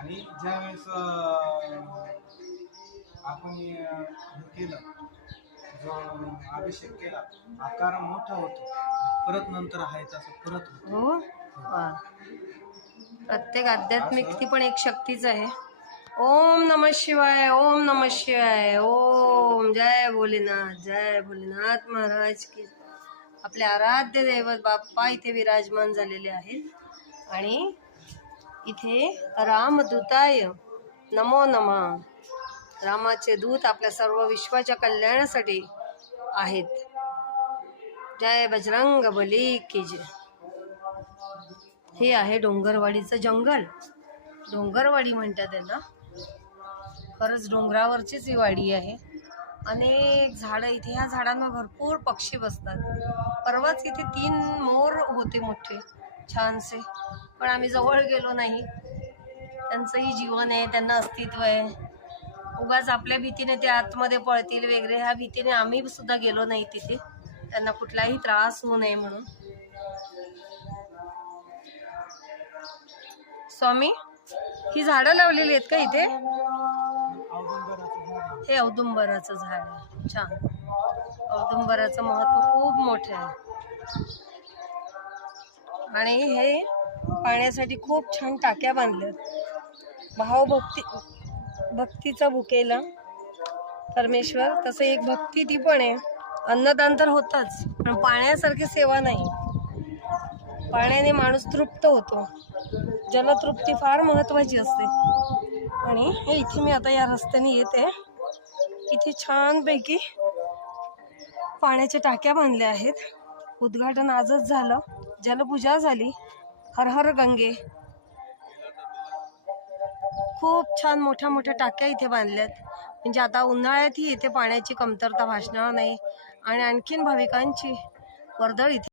आणि ज्यावेळेस आपण केलं, जो अभिषेक केला, आकार मोठा होतो, परत नंतर आहे तसं परत होतो. हो वा. प्रत्येक आध्यात्मिक ती पण एक शक्तीच आहे. ओम नमः शिवाय, ओम नमः शिवाय, ओम. जय भोलेनाथ, जय भोलेनाथ महाराज की. आपले आराध्य दैवत बाप्पा इथे विराजमान झालेले आहेत आणि इथे रामदूताय नमो नमः. रामाचे दूत आपल्या सर्व विश्वाच्या कल्याणासाठी आहेत. जय बजरंग बली की जय. हे आहे डोंगरवाडीचं जंगल. डोंगरवाडी म्हणतात त्यांना. खरंच डोंगरावरचीच ही वाडी आहे. अनेक झाडं इथे, ह्या झाडांवर भरपूर पक्षी बसतात. परवाच इथे 3 मोर होते मोठे छानसे, पण आम्ही जवळ गेलो नाही. त्यांचंही जीवन आहे, त्यांना अस्तित्व आहे. उगाच आपल्या भीतीने ते आतमध्ये पळतील वगैरे, ह्या भीतीने आम्ही सुद्धा गेलो नाही तिथे, त्यांना कुठलाही त्रास होऊ नये म्हणून. स्वामी, ही झाडं लावलेली आहेत का इथे? हे औदुंबराचं झाड आहे. छान. औदुंबराचं महत्व खूप मोठं आहे. आणि हे पाण्यासाठी खूप छान टाक्या बांधल्यात. भक्तीचा भुकेला परमेश्वर, तसं एक भक्ती ती पण आहे. अन्नदान तर होतच, पण पाण्यासारखी सेवा नाही. पाण्याने माणूस तृप्त होतो. जलतृप्ती फार महत्वाची असते. आणि हे इथे मी आता या रस्त्याने येते, इथे छानपैकी पाण्याच्या टाक्या बांधल्या आहेत. उद्घाटन आजच झालं, जलपूजा झाली. हर हर गंगे. खूप छान मोठ्या मोठ्या टाक्या इथे बांधल्यात, म्हणजे आता उन्हाळ्यातही इथे पाण्याची कमतरता भासणार नाही आणि आणखीन भाविकांची वर्दळ इथे